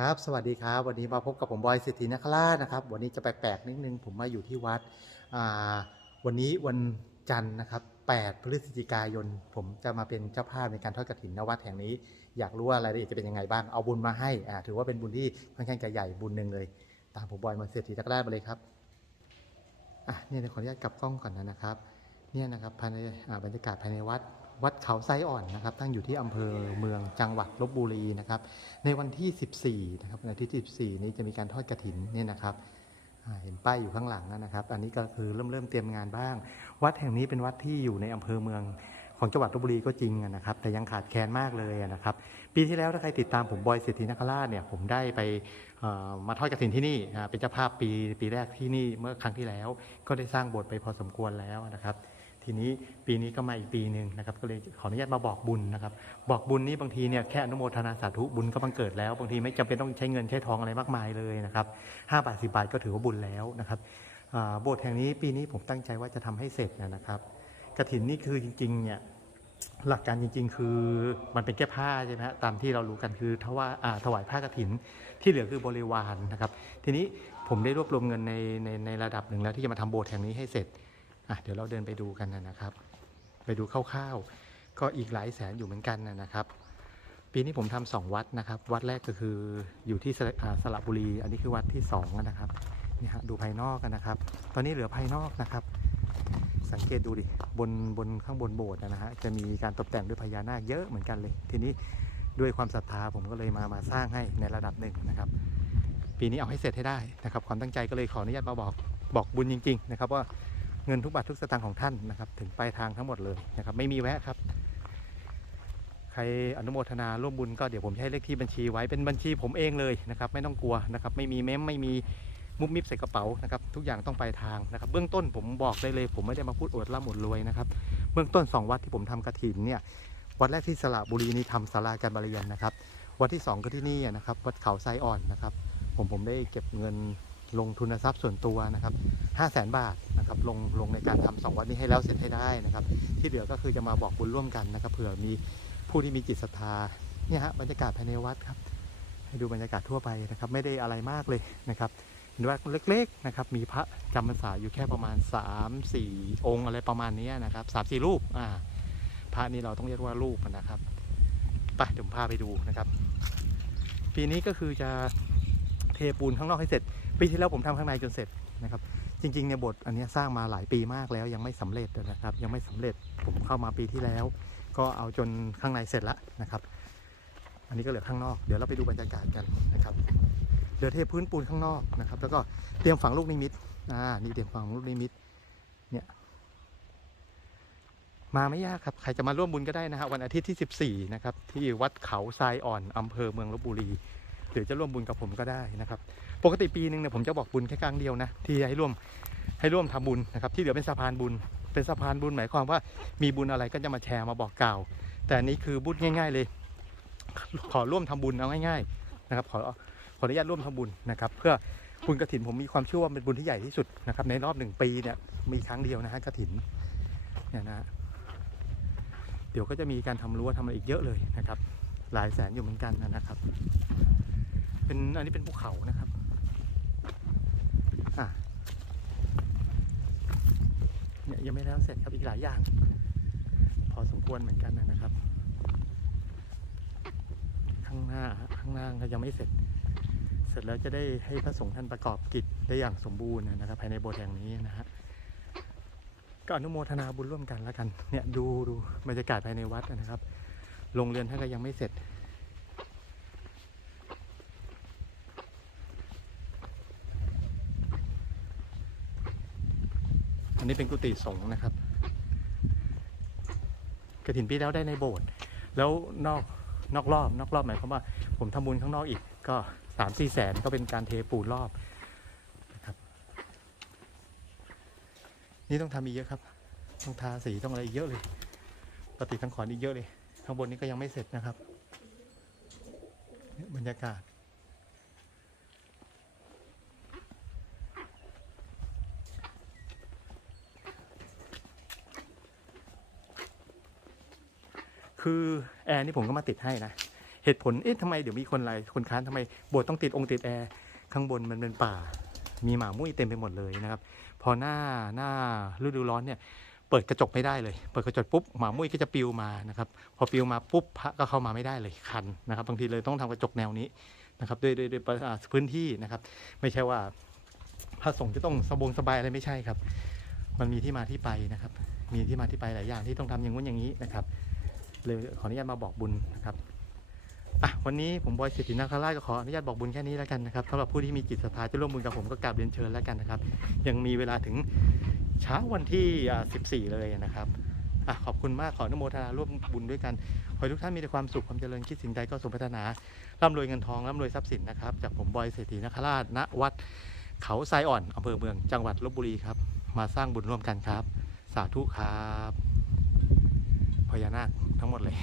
ครับสวัสดีครับ วันนี้มาพบกับผมบอยสิทธินคราชนะครับ วันนี้จะแปลกๆนิดนึงผมมาอยู่ที่วัดวันนี้วันจันทร์นะครับ 8 พฤศจิกายน ผมจะมาเป็นเจ้าภาพในการทอดกฐินณวัดแห่งนี้ อยากรู้ว่ารายละเอียดจะเป็นยังไงบ้างเอาบุญมาให้ถือว่าเป็นบุญที่ค่อนข้างจะใหญ่บุญหนึ่งเลย ตามผมบอยมาเสิทธินคราชมาเลยครับอะเนี่ยขออนุญาตกลับกล้องก่อนนะครับ เนี่ยนะครับภายในบรรยากาศภายในวัด วัดเขาไซอ่อนนะครับ ตั้งอยู่ที่อำเภอเมืองจังหวัดลบบุรีนะครับ ในวันที่ 14 นะครับวันที่ 14 นี้จะมีการทอดกระถินเนี่ยนะครับเห็นป้ายอยู่ข้างหลังนะครับ อันนี้ก็คือเริ่มเริ่มเตรียมงานบ้าง วัดแห่งนี้เป็นวัดที่อยู่ในอำเภอเมืองของจังหวัดลบบุรีก็จริงนะครับ แต่ยังขาดแคลนมากเลยนะครับ ปีที่แล้วถ้าใครติดตามผมบอยเศรษฐีนคราชเนี่ยผมได้ไปมาทอดกระถินที่นี่เป็นเจ้าภาพปีปีแรกที่นี่เมื่อครั้งที่แล้ว ก็ได้สร้างโบสถ์ไปพอสมควรแล้วนะครับ ทีนี้ปีนี้ก็มาอีกปีหนึ่งนะครับ ก็เลยขออนุญาตมาบอกบุญนะครับ บอกบุญนี้บางทีเนี่ยแค่อนุโมทนาสาธุบุญก็บังเกิดแล้ว บางทีไม่จำเป็นต้องใช้เงินใช้ทองอะไรมากมายเลยนะครับห้าบาทสิบาทก็ถือว่าบุญแล้วนะครับโบสถ์แห่งนี้ปีนี้ผมตั้งใจว่าจะทำให้เสร็จนะครับกระถินนี่คือจริงๆเนี่ยหลักการจริง ๆ คือมันเป็นแค่ผ้าใช่ไหมฮะตามที่เรารู้กันคือทว่าอ่าถวายผ้ากระถินที่เหลือคือบริวารนะครับ ทีนี้ผมได้รวบรวมเงินในในในระดับหนึ่งแล้วที่จะมาทำโบสถ์แห่งนี้ให้เสร็จ เดี๋ยวเราเดินไปดูกันนะครับ ไปดูคร่าวๆ ก็อีกหลายแสนอยู่เหมือนกันนะครับ ปีนี้ผมทำสองวัดนะครับ วัดแรกก็คืออยู่ที่สระสระบุรี อันนี้คือวัดที่สองนะครับนี่ฮะดูภายนอกกันนะครับ ตอนนี้เหลือภายนอกนะครับ สังเกตดูดิบนบนข้างบนโบสถ์นะฮะจะมีการตกแต่งด้วยพญานาคเยอะเหมือนกันเลย ทีนี้ด้วยความศรัทธาผมก็เลยมามาสร้างให้ในระดับหนึ่งนะครับ ปีนี้เอาให้เสร็จให้ได้นะครับ ความตั้งใจก็เลยขออนุญาตมาบอกบอกบุญจริง ๆ นะครับว่า เงินทุกบาททุกสตางค์ของท่านนะครับ ถึงปลายทางทั้งหมดเลยนะครับ ไม่มีแวะครับ ใครอนุโมทนาร่วมบุญก็เดี๋ยวผมจะให้เลขที่บัญชีไว้เป็นบัญชีผมเองเลยนะครับ ไม่ต้องกลัวนะครับ ไม่มีเม้มไม่มีมุบมิบใส่กระเป๋านะครับ ทุกอย่างต้องปลายทางนะครับ เบื้องต้นผมบอกได้เลย ผมไม่ได้มาพูดอวดร่ำอวดรวยนะครับ เบื้องต้น 2 วัดที่ผมทำกระถินเนี่ยวัดแรกที่สระบุรีนี่ทำศาลาการบริเรียนนะครับ วัดที่ 2 ก็ที่นี่นะครับ วัดเขาไซอ่อนนะครับ ผมผมได้เก็บเงิน ลงทุนทรัพย์ส่วนตัวนะครับ5 0 0แสนบาทนะครับลงลงในการทำสองวัดนี้ให้แล้วเสร็จให้ได้นะครับ ที่เหลือก็คือจะมาบอกบุญร่วมกันนะครับ เผื่อมีผู้ที่มีจิตศรัทธาเนี่ยฮะบรรยากาศภายในวัดครับ ให้ดูบรรยากาศทั่วไปนะครับ ไม่ได้อะไรมากเลยนะครับเห็นว่าเล็กๆนะครับ มีพระจำพรรษาอยู่แค่ประมาณ 3 4 องค์อะไรประมาณนี้นะครับสามสี่รูปอ่าพระนี่เราต้องเรียกว่ารูปนะครับไปเดี๋ยวผมพาไปดูนะครับ ปีนี้ก็คือจะเทปูนข้างนอกให้เสร็จ ปีที่แล้วผมทำข้างในจนเสร็จนะครับ จริงๆเนี่ยบทอันนี้สร้างมาหลายปีมากแล้วยังไม่สำเร็จนะครับ ยังไม่สำเร็จผมเข้ามาปีที่แล้ว ก็เอาจนข้างในเสร็จแล้วนะครับ อันนี้ก็เหลือข้างนอกเดี๋ยวเราไปดูบรรยากาศกันนะครับเดี๋ยวเทพื้นปูนข้างนอกนะครับ แล้วก็เตรียมฝังลูกนิมิตอ่านี่เตรียมฝังลูกนิมิตเนี่ยมาไม่ยากครับใครจะมาร่วมบุญก็ได้นะฮะวันอาทิตย์ที่ 14 นะครับ ที่วัดเขาทรายอ่อนอำเภอเมืองลบบุรี หรือจะร่วมบุญกับผมก็ได้นะครับ ปกติปีหนึ่งเนี่ยผมจะบอกบุญแค่ครั้งเดียวนะที่ให้ร่วมให้ร่วมทำบุญนะครับ ที่เหลือเป็นสะพานบุญ เป็นสะพานบุญหมายความว่ามีบุญอะไรก็จะมาแชร์มาบอกกล่าว แต่นี้คือบุญง่าย ๆเลย ขอร่วมทำบุญเอาง่ายๆนะครับ ขอขออนุญาตร่วมทำบุญนะครับ เพื่อบุญกระถินผมมีความเชื่อว่าเป็นบุญที่ใหญ่ที่สุดนะครับในรอบหนึ่งปีเนี่ยมีครั้งเดียวนะฮะกระถินเนี่ยนะฮะเดี๋ยวก็จะมีการทำรั้วทำอะไรอีกเยอะเลยนะครับ หลายแสนอยู่เหมือนกันนะครับ อันนี้เป็นภูเขานะครับอะเนี่ยยังไม่แล้วเสร็จครับอีกหลายอย่าง พอสมควรเหมือนกันนะครับ ข้างหน้าข้างหน้าก็ยังไม่เสร็จ เสร็จแล้วจะได้ให้พระสงฆ์ท่านประกอบกิจได้อย่างสมบูรณ์นะครับ ภายในโบสถ์แห่งนี้นะฮะก็อนุโมทนาบุญร่วมกันแล้วกัน เนี่ยดูดูบรรยากาศภายในวัดนะครับโรงเรือนท่านก็ยังไม่เสร็จ นนี้เป็นกุฏิสงฆ์นะครับกระถินปีแล้วได้ในโบสถ์แล้วนอกนอกรอบนอกรอบหมายความว่า ผมทำบุญข้างนอกอีกก็สามสี่แสนก็เป็นการเทปูนรอบนะครับ นี่ต้องทำอีกเยอะครับ ต้องทาสีต้องอะไรอีกเยอะเลย ปฏิสังขรณ์อีกเยอะเลย ข้างบนนี้ก็ยังไม่เสร็จนะครับ บรรยากาศ คือแอร์นี่ผมก็มาติดให้นะ เหตุผล เอ๊ะทำไมเดี๋ยวมีคนอะไร คนค้านทำไมโบสถ์ต้องติดองค์ติดแอร์ ข้างบนมันเป็นป่า มีหมามุ้ยเต็มไปหมดเลยนะครับ พอหน้าหน้าฤดูร้อนเนี่ย เปิดกระจกไม่ได้เลย เปิดกระจกปุ๊บหมามุ้ยก็จะปิวมานะครับ พอปิวมาปุ๊บพระก็เข้ามาไม่ได้เลยคันนะครับ บางทีเลยต้องทำกระจกแนวนี้นะครับด้วยด้วยด้วยพื้นที่นะครับ ไม่ใช่ว่าพระสงฆ์จะต้องสบงสบายอะไรไม่ใช่ครับ มันมีที่มาที่ไปนะครับ มีที่มาที่ไปหลายอย่างที่ต้องทำอย่างนู้นอย่างนี้นะครับ เลยขออนุญาตมาบอกบุญนะครับอะวันนี้ผมบอยสิทธินาคราชก็ขออนุญาตบอกบุญแค่นี้แล้วกันนะครับสำหรับผู้ที่มีจิตศรัทธาจะร่วมบุญกับผมก็กราบเรียนเชิญแล้วกันนะครับ ยังมีเวลาถึงเช้าวันที่ 14 เลยนะครับอะขอบคุณมากขออนุโมทนาร่วมบุญด้วยกัน ขอให้ทุกท่านมีแต่ความสุขความเจริญคิดสิ่งใดก็สมปรารถนาร่ำรวยเงินทองร่ำรวยทรัพย์สินนะครับ จากผมบอยเศรษฐีนาคราชณวัดเขาทรายอ่อนอำเภอเมืองจังหวัดลบบุรีครับ มาสร้างบุญร่วมกันครับ สาธุครับพญานาค Camorley.